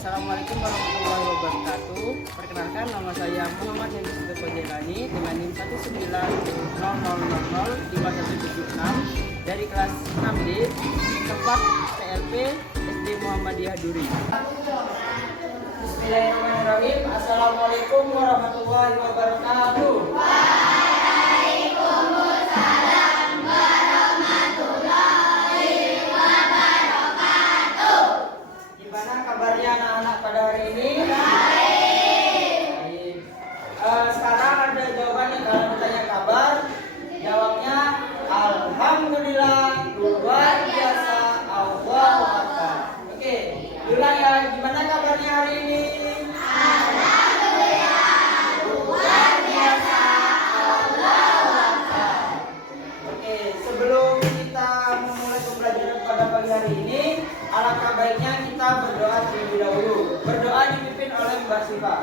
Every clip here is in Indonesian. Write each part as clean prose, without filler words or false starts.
Assalamualaikum warahmatullahi wabarakatuh. Perkenalkan, nama saya Muhammad Hendrik Jailani dengan NIM 190005176 dari kelas 6D tempat TLP SD Muhammadiyah Duri. Bismillahirrahmanirrahim. Assalamualaikum warahmatullahi wabarakatuh. Gimana kabarnya anak-anak pada hari ini? Baik. Sekarang ada jawabannya. Kalau bertanya kabar, jawabnya alhamdulillah, luar biasa, Allahu Akbar. Oke, ulang ya. Gimana kabarnya hari ini? Alhamdulillah, luar biasa, Allahu Akbar. Oke, sebelum kita memulai pembelajaran pada pagi hari ini, alangkah baiknya kita berdoa terlebih dahulu. Berdoa dipimpin oleh Mbak Siva.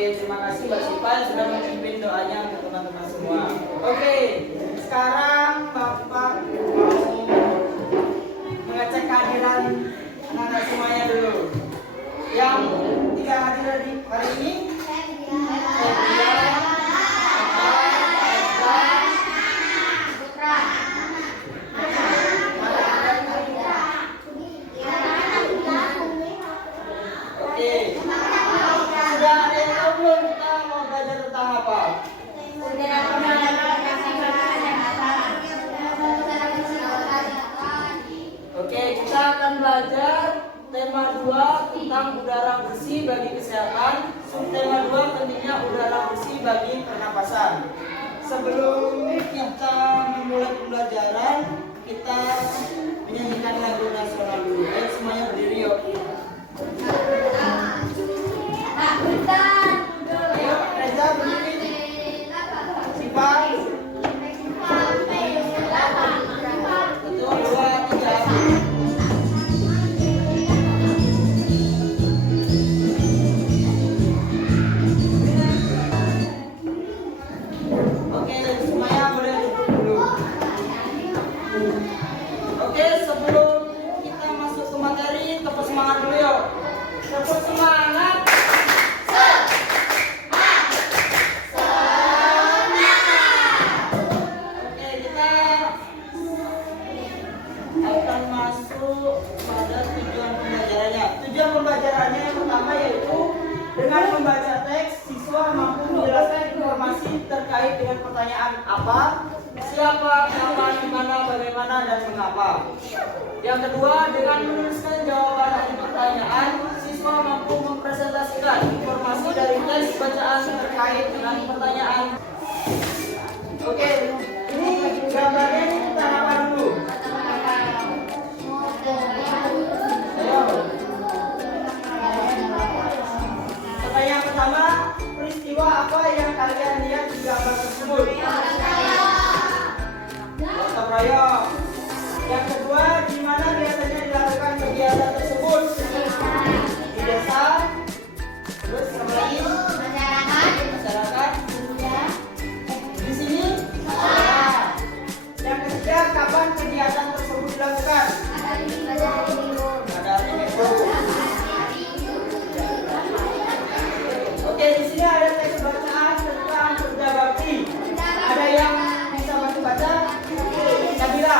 Terima kasih Mbak Siva sudah memimpin doanya untuk teman-teman semua. Oke, sekarang Bapak mau mengecek kehadiran anak-anak semuanya dulu. Yang tidak hadir hari ini, kita akan belajar tema 2 tentang udara bersih bagi kesehatan. Subtema 2 tentunya udara bersih bagi pernapasan. Sebelum kita memulai pembelajaran, kita menyanyikan lagu nasional dulu. Ayo semuanya berdiri yuk. Ayo Reza berdiri. Siva. 1, 2, 3. Pembelajarannya yang pertama yaitu dengan membaca teks, siswa mampu menjelaskan informasi terkait dengan pertanyaan apa, siapa, kapan, di mana, bagaimana, dan mengapa. Yang kedua, dengan menuliskan jawaban dari pertanyaan, siswa mampu mempresentasikan informasi dari teks bacaan terkait dengan pertanyaan. Oke, ini gambarnya kita apa dulu? Yang pertama, peristiwa apa yang kalian lihat di gambar tersebut? Gotong royong. Yang kedua, di mana biasanya dilakukan kegiatan tersebut? Di desa. Terus sama lagi? Masyarakat. Di sini? Yang ketiga, kapan kegiatan tersebut dilakukan? Ada hari Minggu. Oke, di sini ada teks bacaan tentang kerja bakti. Ada yang bisa bantu baca? Nabila.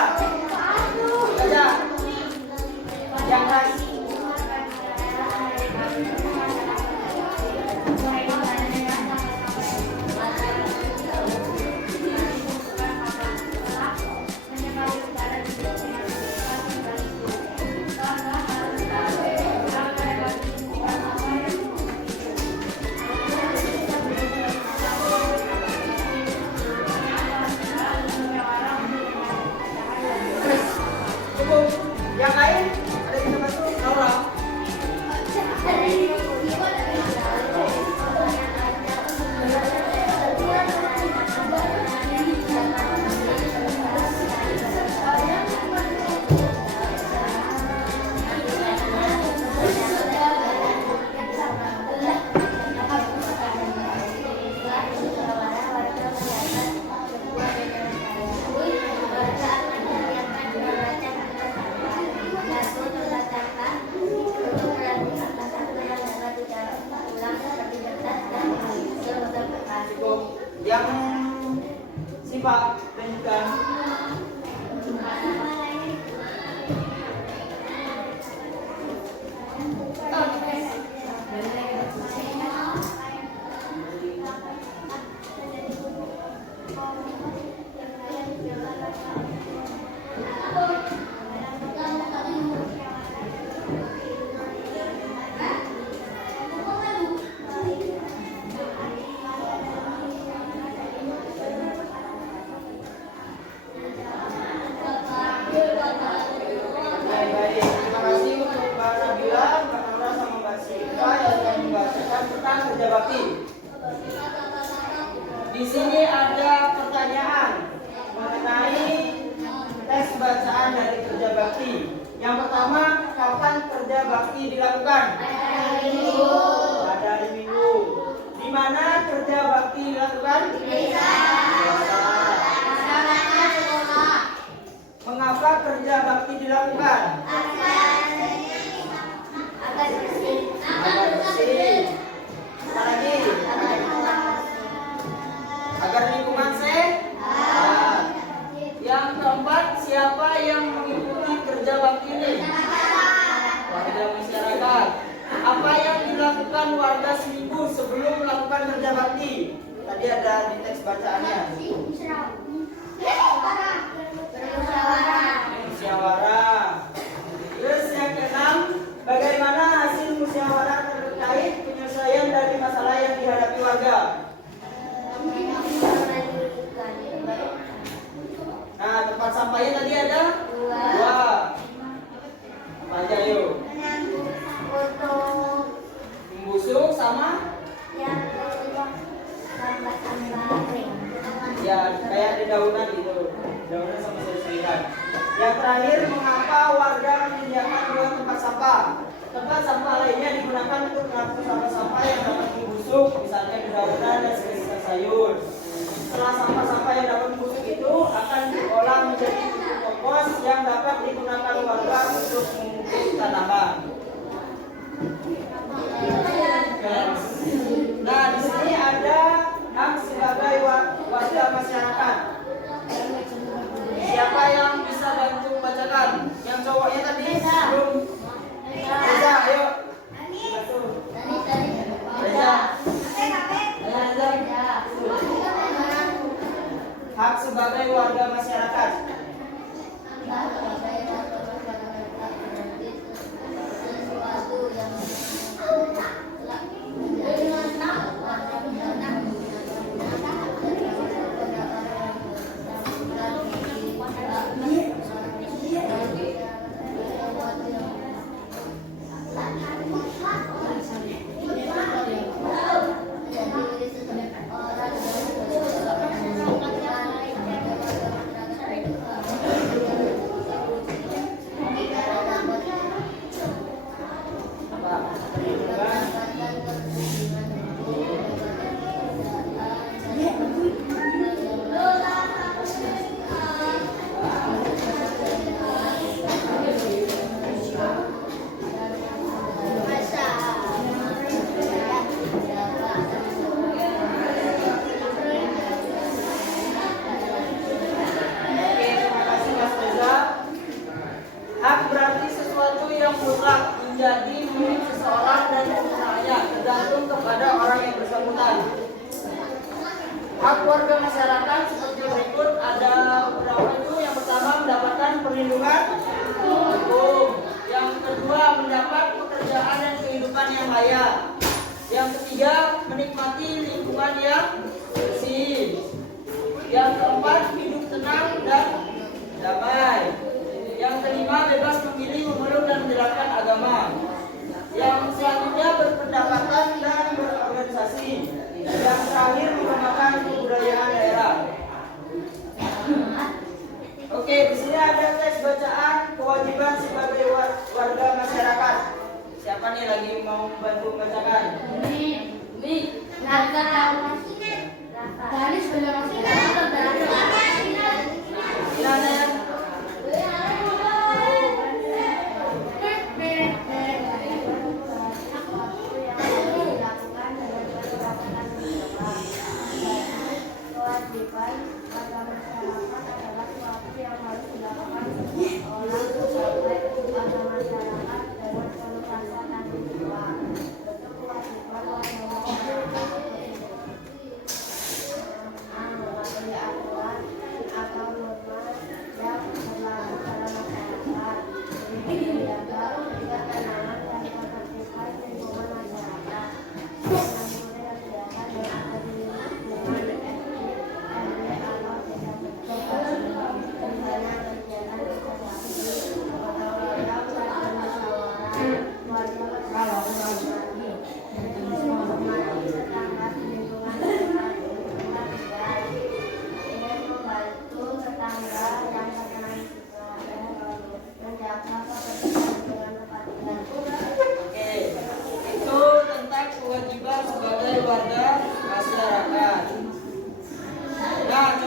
Sini Pak, tunjukkan. Di sini ada pertanyaan mengenai tes bacaan dari kerja bakti. Yang pertama, kapan kerja bakti dilakukan? Pada hari Minggu. Di mana kerja bakti dilakukan? Mengapa kerja bakti dilakukan? Agar bersih. Apa lagi? Agar lingkungan sehat. Yang keempat, siapa yang mengikuti kerja bakti ini? Warga masyarakat. Apa yang dilakukan warga seminggu sebelum melakukan kerja bakti? Tadi ada di teks bacaannya. Musyawarah. Terus yang keenam, bagaimana hasil musyawarah terkait penyelesaian dari masalah yang dihadapi warga? Nah, tempat sampahnya tadi ada dua. Apa aja yuk? Membusuk sama? Ya, kayak di daunan gitu. Daunan sama sayur-sayuran. Yang terakhir, mengapa warga menyediakan dua tempat sampah? Tempat sampah lainnya digunakan untuk mengangkut sampah-sampah yang dapat membusuk, misalnya di daunan dan sisa sayur. Setelah sampah-sampah yang dapat membusuk itu akan diolah menjadi pupuk kompos yang dapat digunakan warga untuk memupuk tanaman. Nah, di sini ada hak sebagai warga masyarakat. Siapa yang bisa bantu bacakan? Yang cowoknya tadi belum. Reza, ayo. Reza. Hak sebagai warga masyarakat. Menjadi milik seseorang dan penggunaannya tergantung kepada orang yang bersangkutan. Hak warga masyarakat seperti berikut, ada beberapa itu. Yang pertama, mendapatkan perlindungan hukum. Yang kedua, mendapat pekerjaan dan kehidupan yang layak. Yang ketiga, menikmati lingkungan yang bersih. Yang keempat, hidup tenang dan damai. Yang kelima, bebas memilih, memeluk dan menjalankan agama. Yang selanjutnya, berpendapatan dan berorganisasi. Yang terakhir, mengembangkan kebudayaan daerah. Oke, di sini ada teks bacaan kewajiban sebagai warga masyarakat. Siapa nih lagi mau membantu membacakan? Ini Naga. Tadi sudah masih kewajiban warga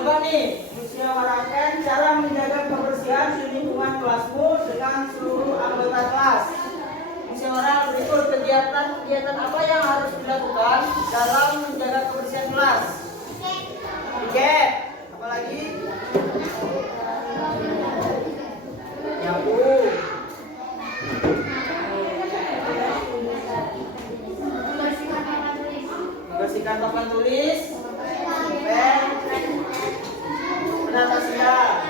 Coba nih, musyawarahkan cara menjaga kebersihan di lingkungan kelasmu dengan seluruh anggota kelas. Musyawarah berikut kegiatan apa yang harus dilakukan dalam menjaga kebersihan kelas. Piket, apalagi? Nyapu. Membersihkan papan tulis. Pen. Penata siap.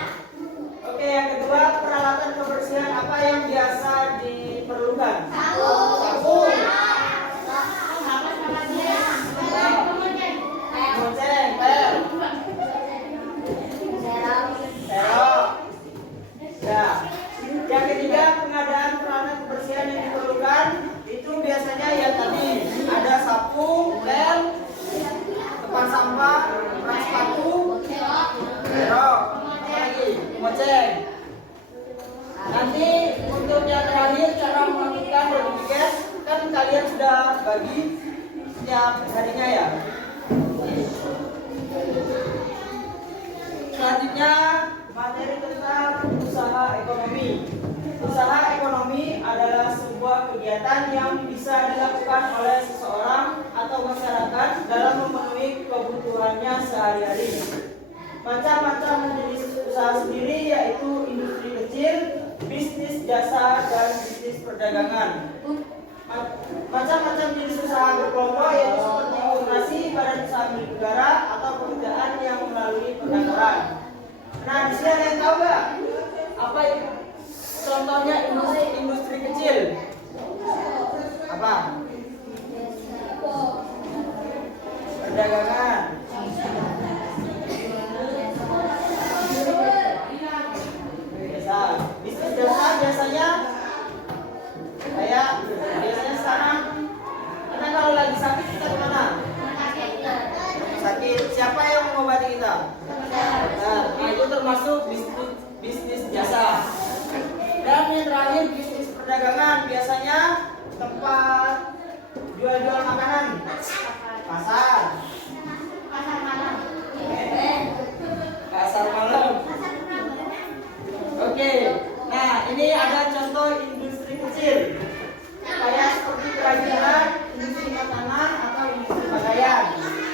Oke, yang kedua, peralatan kebersihan apa yang biasa diperlukan? Sabun. Goceng, pel. Serok. Ya. Yang ketiga, pengadaan peralatan kebersihan yang diperlukan itu biasanya ya tadi ada sapu, pel, tempat sampah, rak sepatu, serok, apa lagi? Goceng. Nanti untuk yang terakhir cara melakukan tiket kan kalian sudah bagi setiap harinya ya. Selanjutnya materi tentang usaha ekonomi. Usaha ekonomi adalah sebuah kegiatan yang bisa dilakukan oleh seseorang atau masyarakat dalam memenuhi kebutuhannya sehari-hari. Macam-macam jenis usaha sendiri yaitu industri kecil, bisnis jasa, dan bisnis perdagangan. Macam-macam jenis usaha berkelompok yaitu seperti koperasi, badan usaha milik negara, atau pekerjaan yang melalui perkantoran. Nah, di sini ada yang tahu nggak apa itu? Contohnya industri kecil. Apa? Perdagangan. Biasa. Bisnis jasa biasanya kayak biasanya sekarang kita kalau lagi sakit kita kemana? Sakit. Siapa yang mengobati kita? Nah, itu termasuk bisnis jasa. Dan yang terakhir bisnis perdagangan biasanya tempat jual-jual makanan. Pasar. Pasar malam. Oke. Nah, ini ada contoh industri kecil. Kayak seperti kerajinan, industri makanan, atau industri pakaian.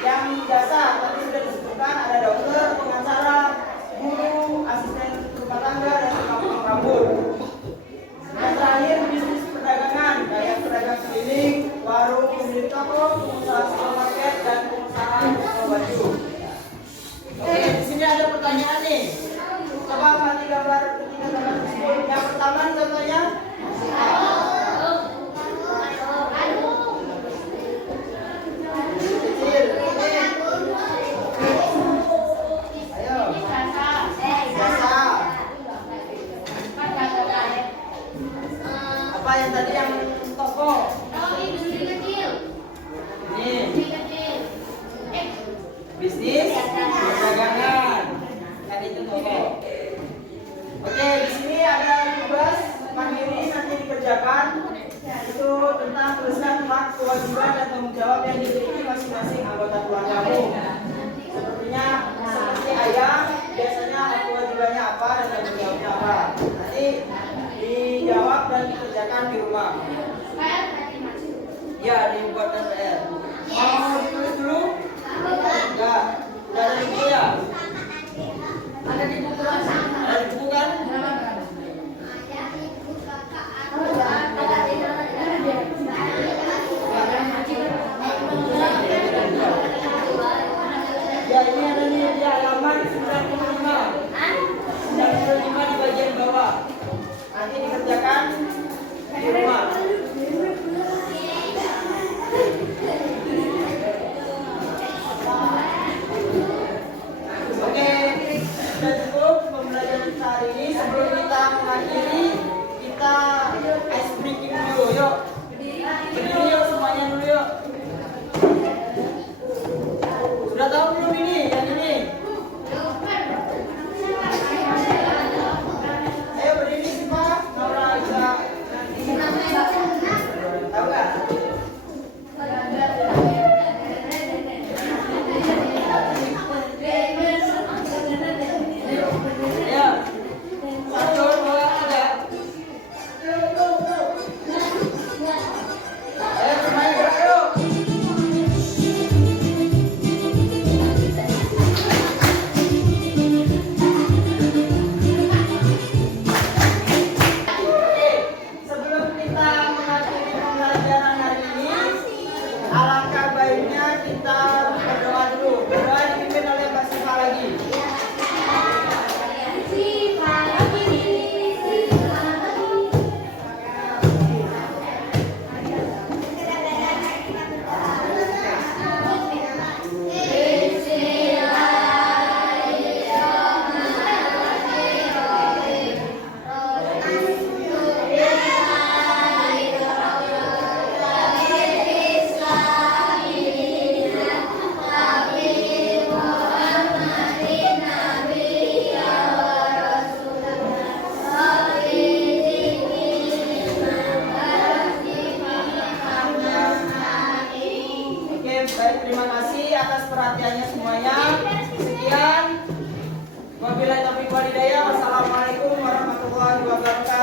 Yang jasa tadi sudah disebutkan ada dokter, pengacara, guru, asisten rumah tangga, dan tukang rambut. Yang terakhir bisnis perdagangan kayak pedagang keliling, warung, pemilik toko, pengusaha supermarket, dan pengusaha toko baju. Oke, di sini ada pertanyaan nih. Coba amati gambar ketiga gambar tersebut. Yang pertama contohnya. Kecil. Ayo. Jasa. Apa yang tadi yang toko? Ini. Bisnis perdagangan. Tadi itu toko. Oke, di sini ada tugas mandiri nanti dikerjakan.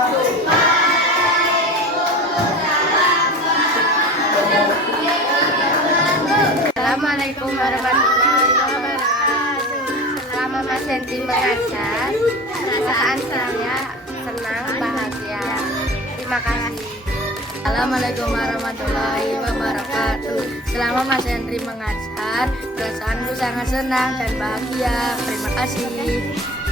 wabarakatuh. Assalamualaikum warahmatullahi wabarakatuh. Selama Mas Hendri mengajar, perasaan saya senang, bahagia. Terima kasih. Assalamualaikum warahmatullahi wabarakatuh. Selama Mas Hendri mengajar, perasaanku sangat senang dan bahagia. Terima kasih.